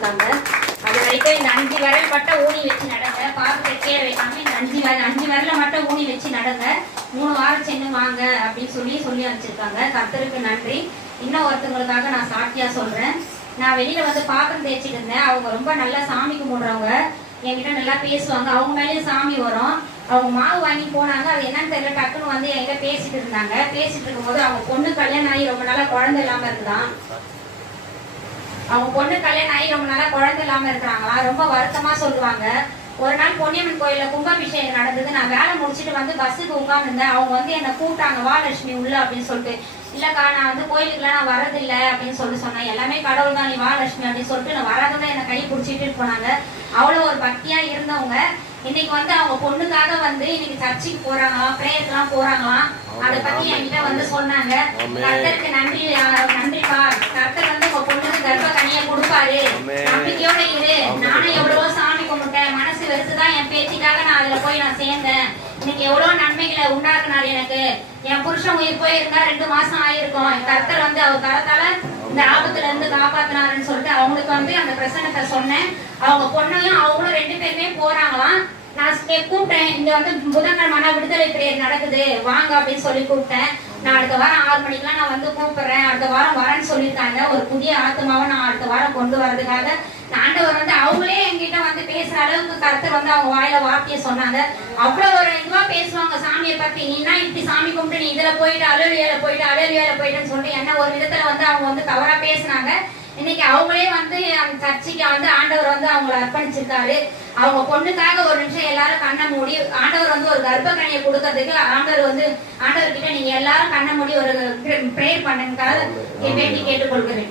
கொடுத்தாங்க. அது வரைக்கும் இந்த 5 விரல் மட்டும் ஊனி வச்சு நடங்க. பாதத்தை கீழே வைக்காம இந்த 5 விரல மட்டும் ஊனி வச்சு நடங்க. 3 வாரம் சென்று வாங்க அப்படின்னு சொல்லி அனுப்பிச்சிருக்காங்க. கர்த்தருக்கு நன்றி. இன்னும் ஒருத்தவங்களுக்காக நான் சாட்சியா சொல்றேன். நான் வெளியில வந்து பாத்திரம் தேய்ச்சிட்டு இருந்தேன். அவங்க ரொம்ப நல்லா சாமி கும்பிடுறவங்க, என்கிட்ட நல்லா பேசுவாங்க. அவங்க மேலேயும் சாமி வரும். அவங்க மாவு வாங்கி போனாங்க. அது என்னன்னு தெரியல, டக்குன்னு வந்து என்கிட்ட பேசிட்டு இருந்தாங்க. பேசிட்டு இருக்கும்போது அவங்க பொண்ணு கல்யாணம் ஆகி ரொம்ப நாளா குழந்தை இல்லாம இருக்குதான். அவங்க பொண்ணு கல்யாணம் ஆகி ரொம்ப நாளா குழந்தை இல்லாம இருக்கிறாங்களா. ரொம்ப வருத்தமா சொல்லுவாங்க. ஒரு நாள் பொன்னியம்மன் கோயில கும்பாபிஷேகம் நடந்தது. நான் வேலை முடிச்சுட்டு வந்து பஸ்ஸுக்கு உட்காந்துருந்தேன். அவங்க வந்து என்னை கூப்பிட்டாங்க, வா லட்சுமி உள்ள அப்படின்னு சொல்லிட்டு. இல்லக்கா நான் வந்து கோயிலுக்குலாம் நான் வரதில்லை அப்படின்னு சொன்னேன். எல்லாமே கடவுள் தான், நீ வா லட்சுமி அப்படின்னு சொல்லிட்டு நான் வராததான் என்னை கை பிடிச்சிட்டு போனாங்க. அவ்வளோ ஒரு பக்தியா இருந்தவங்க இன்னைக்கு வந்து அவங்க பொண்ணுக்காக வந்து இன்னைக்கு சர்ச்சுக்கு போறாங்களாம், பிரேயர்லாம் போறாங்களாம். அதை பத்தி என்கிட்ட வந்து சொன்னாங்க. கர்த்தருக்கு நன்றிப்பா. கர்த்தர் வந்து உங்க பொண்ணுக்கு கர்ப்ப கனியை கொடுப்பாரு, நம்பிக்கையோட இரு. நானும் எவ்வளவோ சாமி கும்பிட்டேன், மனசு வெறுத்துதான் என் பேச்சுக்காக நான் அதுல போய் நான் சேர்ந்தேன். இன்னைக்கு எவ்வளவு நன்மைகளை உண்டாக்குனாரு எனக்கு. என் புருஷன் உயிர் போயிருந்தா 2 மாசம் ஆயிருக்கும். என் கர்த்தர் வந்து அவர் கரத்தால இந்த ஆபத்துல இருந்து காப்பாத்தினாருன்னு சொல்லிட்டு அவங்களுக்கு வந்து அந்த பிரசனத்தை சொன்னேன். அவங்க பொண்ணையும் அவங்களும் 2 பேருமே போறாங்களாம். நான் கூப்பிட்டேன், இங்க வந்து புதன்கிழமை விடுதலை பிரேயர் நடக்குது வாங்க அப்படின்னு சொல்லி கூப்பிட்டேன். நான் அடுத்த வாரம் 6 மணிக்கெல்லாம் நான் வந்து கூப்பிடுறேன், அடுத்த வாரம் வரேன்னு சொல்லியிருக்காங்க. ஒரு புதிய ஆத்மாவை நான் அடுத்த வாரம் கொண்டு வர்றதுக்காக ஆண்டவர் வந்து அவங்களே என்கிட்ட வந்து பேசுற அளவுக்கு கர்த்தர் வந்து அவங்க வாயில வார்த்தையை சொன்னாங்க. அவ்வளவு ஒரு இதுவா பேசுவாங்க சாமியை பத்தி. நீனா இப்படி சாமி கும்பிட்டு நீ இதுல போயிட்டு அலுவலியால போயிட்டுன்னு சொல்லிட்டு என்ன ஒரு விதத்துல வந்து அவங்க வந்து தவறா பேசினாங்க. இன்னைக்கு அவங்களே வந்து அந்த சர்ச்சைக்கு வந்து ஆண்டவர் வந்து அவங்களை அர்ப்பணிச்சிருக்காரு. அவங்க பொண்ணுக்காக ஒரு நிமிஷம் எல்லாரும் கண்ணை மூடி, ஆண்டவர் வந்து ஒரு கர்ப்ப கனியை கொடுக்கறதுக்கு ஆண்டவர் கிட்ட நீங்க எல்லாரும் கண்ணை மூடி ஒரு பிரேயர் பண்ணுங்க வேண்டி கேட்டுக்கொள்கிறேன்.